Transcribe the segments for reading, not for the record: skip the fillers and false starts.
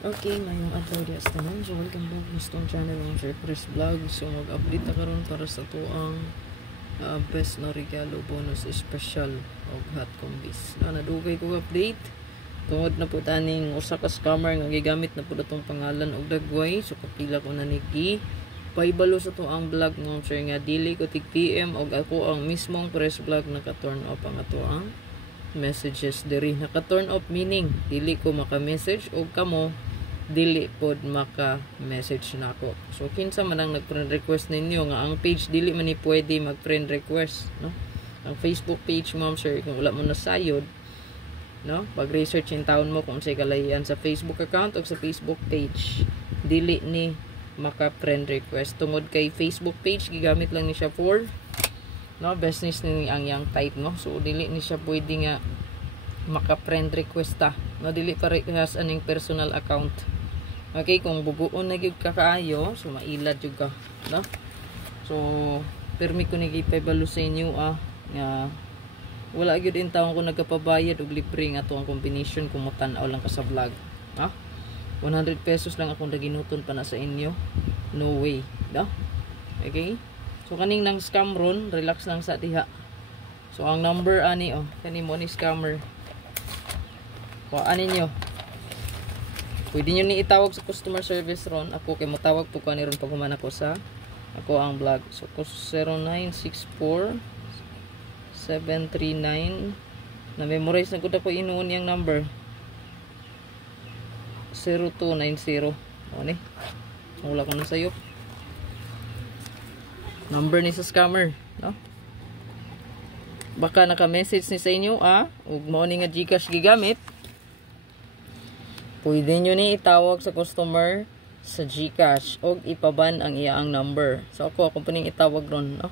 Okay, mayong adlaw di tanan. So welcome back sa channel ng Sir Chris Vlog. So mag-update na karon para sa tuang best na regalo bonus special og hot combis. Nadugay ko update. Tungod na po taning usa ka scammer nga gigamit na po datong pangalan og dagway. So kapila ko na nigi paibalo sa tuang vlog ng Sir nga dili ko tig PM og ako ang mismong press vlog naka-turn off ang atuang messages diri. Naka-turn off meaning dili ko maka-message og kamo dili pod maka-message na ako. So kinsa man ang nag-friend request ninyo nga ang page dili man ni pwede mag-friend request, no? Ang Facebook page mo, sir, kung wala mo nasayod, no? Pag-research in taon mo kung say kalahian sa Facebook account o sa Facebook page, dili ni maka-friend request. Tungod kay Facebook page gigamit lang ni siya for no business ni ang yang type, no? So dili ni siya pwede nga maka-friend request ta. No, dili parehas aning personal account. Okay, kung bubuon na gyud ka kaayo, so mailad jud ka, no? So permi ko ni gipabalo sa inyo nga wala gyud in taon ko nagapabayad og libre nga atong combination kung mo-tan-aw lang ka sa vlog, ha? 100 pesos lang akong naginuton pa na sa inyo. No way, no? Okay? So kaning nang scam ron, relax lang sa diha. So ang number ani kani mo ni scammer. Kuhaan ninyo. Pwede nyo ni itawag sa customer service ron. Ako kay matawag po ko ni ron pag human ako sa ako ang vlog. So 0964 739 na memorize na gud ako inuon yang number 0290. O ni. Wala ko na sayo. Number ni sa scammer, no? Baka naka-message ni sa inyo ug mao ni nga GCash gigamit. Pwede nyo ni itawag sa customer sa GCash o ipaban ang iyaang number. So ako paning itawag ron, no?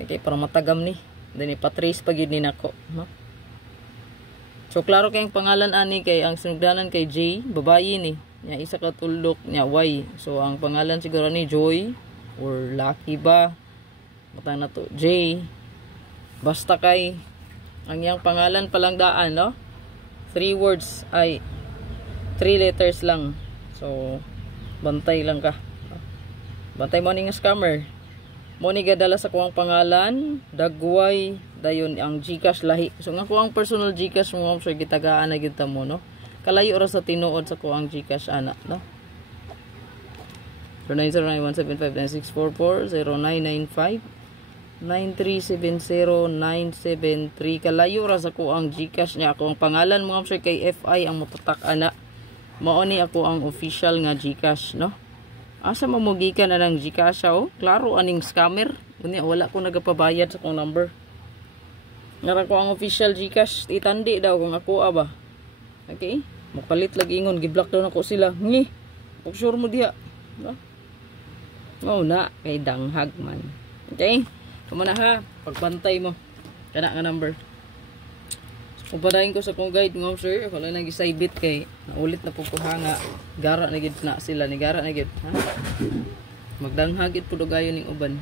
Okay, para matagam ni. Then ipatrace pa gid ni nako, no? So klaro kay ang pangalan ani kay ang sinugdanan kay J, babayi ni. Nya isa ka tuldok nya Y. So ang pangalan siguro ni Joy or Lucky ba? Matang na to J. Basta kay ang iyang pangalan palang daan, no? 3 words ay 3 letters lang. So bantay lang ka. Bantay mo ning scammer. Mo ni gadala sa kuang pangalan, dagway dayon ang GCash lahi. So nga kuang personal GCash mo sir gitagaan na gyud ta mo, no? Kalayo ra sa tinuod sa kuang GCash ana, no? So 909-175-9644 0995-9370973 kalayo ra sa kuang GCash niya. Ako ang pangalan mo sir kay FI ang motatak ana. Mao ni ako ang official nga GCash, no? Asa mamugikan na ng GCash klaro aning scammer. Unya wala ko nagapabayad sa kong number. Ngara ko ang official GCash, itandi daw kung ako ba. Okay? Mapalit lagi ingon, gi-block daw nako sila. Ngi. Pag sure mo diha, no? Oh na kay danghag man. Okay? Kamo na ha, pagbantay mo kana nga number. Upadahin ko sa kong guide nga sir, wala nang gisaybit kay naulit na po ko nga gara na gid na sila ni gara na gid, ha? Magdanghagit pud gayon ning uban.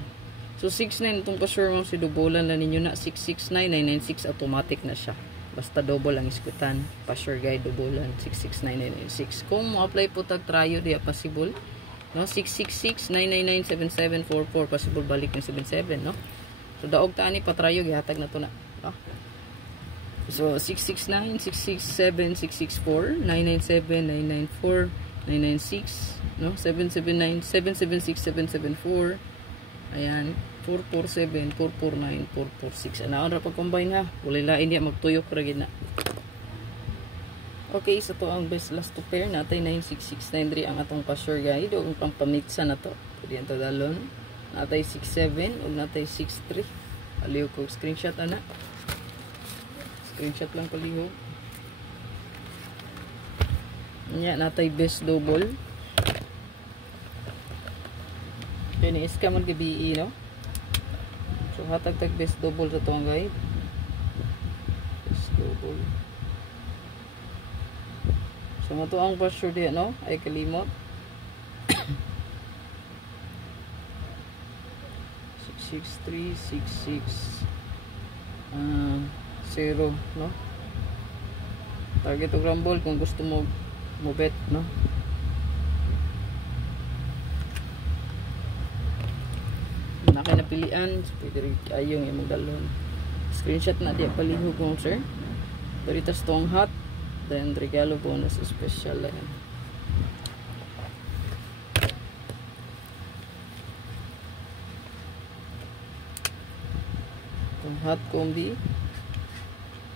So 69 itong pa-sure mo si dubolan lang ninyo na 669996 automatic na siya. Basta double ang iskutan. Pa-sure guide dubolan 669996. Kung mo apply po tag tryo diya possible, no? 666-999-7744 possible balik ng 77, no? So daog ta ani patrayo gihatag na to na, no? So 669-667-664-997-994-996, no? 779-776-774. Ayan, 447-449-446. Anaon ra pag combine ha. Walay lain diya magtuyok ra gid na. Okay, so to ang best last to pair natay 96693 ang atong pa-sure guide ug pang pamixa na to. Pwede to dalon. Natay 67 ug natay 63. Aliw ko screenshot ana. Screenshot lang palihog. Nya natay best double. Kani iska man gabi, no? So hatag tag best double sa tong guide. Best double. So mo to ang pa-sure diya, no? Ay kalimot. 66366 0, no? Target og rumble kung gusto mo bet, no? na kay napilian, so pwede rin ayong imong dalon. Screenshot na diya palihog mo sir. Doritos tong hot, then regalo bonus special lang. Tong hot combi.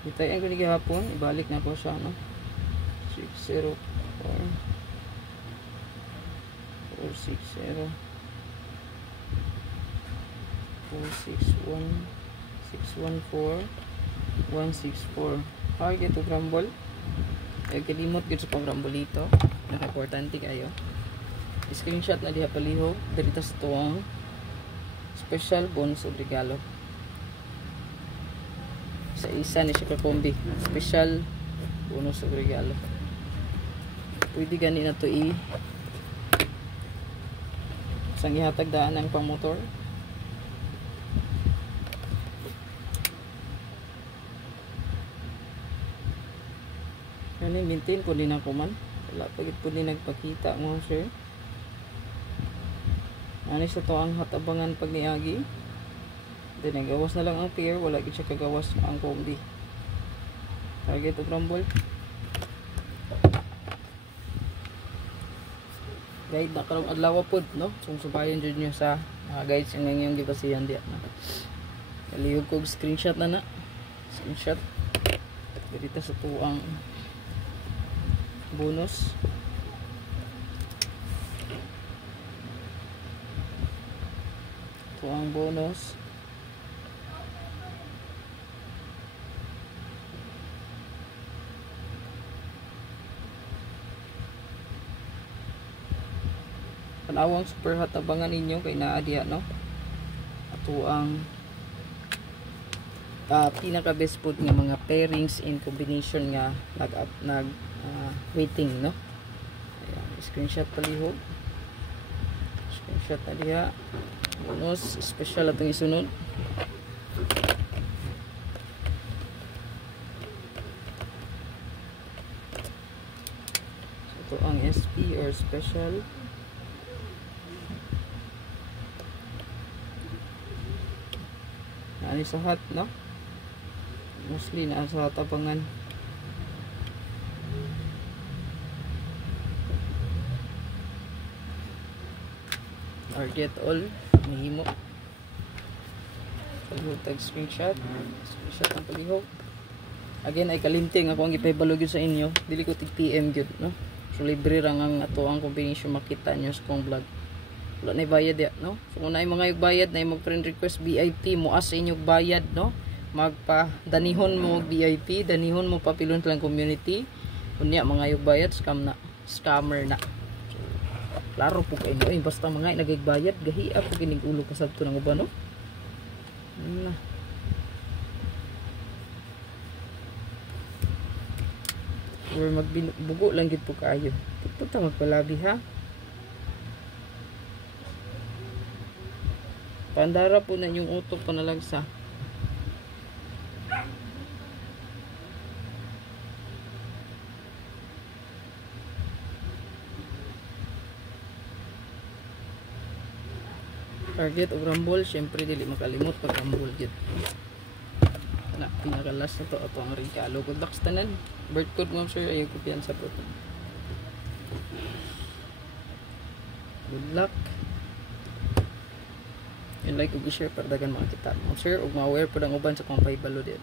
Itayin ko ni gihapon, ibalik na ko siya no. 604 460 461 614 164. Target to rumble. Ay kalimot gid sa pang-rumble ito. Naka-importante kayo. Screenshot na diha palihog. Diritas tuwang special bonus o regalo. Sa isa ni siya ka-combi. Special bonus o regalo. Pwede gani na to sang ihatag daan ng pang-motor. Ano maintain po din ako man. Wala pagit po din nagpakita mga sir. Ano sa to ang hatabangan pag niagi. Then nagawas na lang ang pair. Wala gid siya kagawas ang combi. Target of rumble. Guide na karong adlaw pod no. Subayan jud niyo sa mga guides ang ngayong gibasihan diya. Kalihog kog screenshot na. Screenshot. Dito sa tuang bonus. Tuang bonus. Panawang super hot abangan ninyo kay naa diha no. Ato ang pinaka best food nga mga pairings in combination nga nag waiting no. Ayan, screenshot palihog. Screenshot na diha. Bonus special atong isunod. So, ito ang SP or special. Ano sa hot no? Mostly na sa tabangan. Target all mahimo. Pag screenshot ang palihog. Again ay kalimting ako ang ipahibalog yun sa inyo. Dili ko tig PM gyud no. So libre ra ang ato ang combination makita nyo sa kong vlog. Wala na bayad ya no. So kung naay mga bayad na mag friend request VIP mo as inyong bayad no. Magpa danihon mo VIP, danihon mo papilon lang community. Unya mga yung bayad scammer na. Klaro po kayo no, basta mga nagigbayad gahi po kinig ulo kasabto ng uban no. Na. Or magbugo lang gid po kayo. Puta magpalabi ha. Pandara po na yung utok panalagsa. Target o rumble, syempre dili makalimot pag rumble gid. Na pinakalas na to ato ang regalo. Good luck sa tanan. Birth code mo sir ay kopyan sa po. Good luck. And like ug share para dagan makita mo sir ug ma-aware pud ang uban sa kung paibalo din.